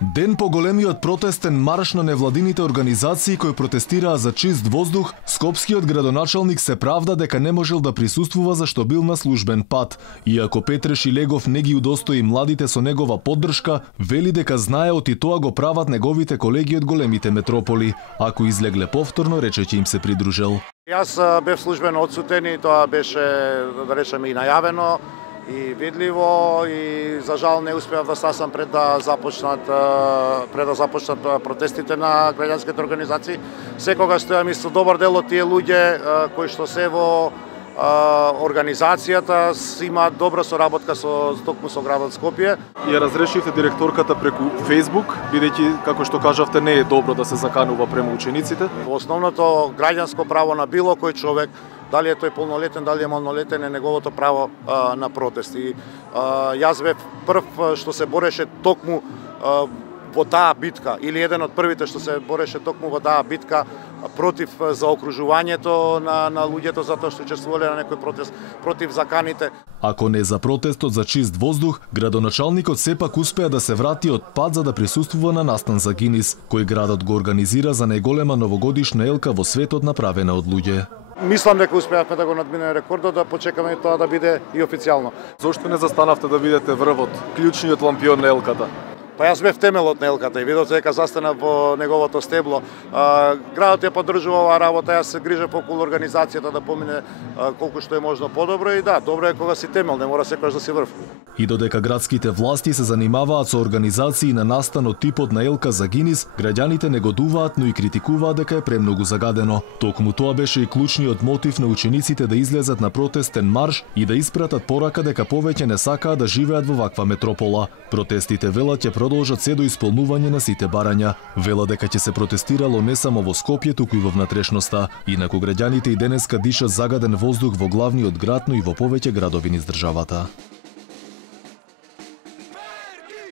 Ден по големиот протестен марш на невладините организации кои протестираа за чист воздух, скопскиот градоначалник се правда дека не можел да присуствува зашто бил на службен пат. Иако Петре Шилегов не ги удостои младите со негова поддршка, вели дека знаеот и тоа го прават неговите колеги од големите метрополи. Ако излегле повторно, рече ќе им се придружел. Јас бев службено одсутен и тоа беше, да речеме, и најавено и видливо, и за жал не успеав да стасам пред да започнат протестите на граѓанските организации. Секогаш стојам и со добар дел од тие луѓе кои што се во организацијата имаат добра соработка токму со градот Скопје. Ја разрешивте директорката преку Facebook, бидејќи, како што кажавте, не е добро да се заканува према учениците. Основното граѓанско право на било кој човек, дали е тој полнолетен, дали е малнолетен, е неговото право на протест. И јас бев прв што се бореше токму во таа битка, или еден од првите што се бореше токму во таа битка против заокружувањето на луѓето затоа што учествувале на некој протест против заканите. Ако не за протестот за чист воздух, градоначалникот сепак успеа да се врати од пат за да присуствува на настан за Гинис, кој градот го организира за најголема новогодишна елка во светот направена од луѓе. Мислам дека успеавме да го надминеме рекордот, да почекаме тоа да биде и официјално. Зошто не застанавте да видите врвот, клучниот лампион на елката? Па јас бев темелот на елката и видов дека застана во неговото стебло. Градот ја поддржува оваа работа, јас се грижев околу организацијата да помине колку што е можно подобро и да, добро е кога си темел, не мора секогаш да си врв. И додека градските власти се занимаваат со организации на настан од типот на елка за Гинис, граѓаните негодуваат, но и критикуваат дека е премногу загадено. Токму тоа беше и клучниот мотив на учениците да излезат на протестен марш и да испратат порака дека повеќе не сакаат да живеат во ваква метропола. Протестите велат ќе продолжат се до исполнување на сите барања. Вела дека ќе се протестирало не само во Скопје, туку и во внатрешноста. Инаку граѓаните и денеска дишат загаден воздух во главниот град, но и во повеќе градови низ државата.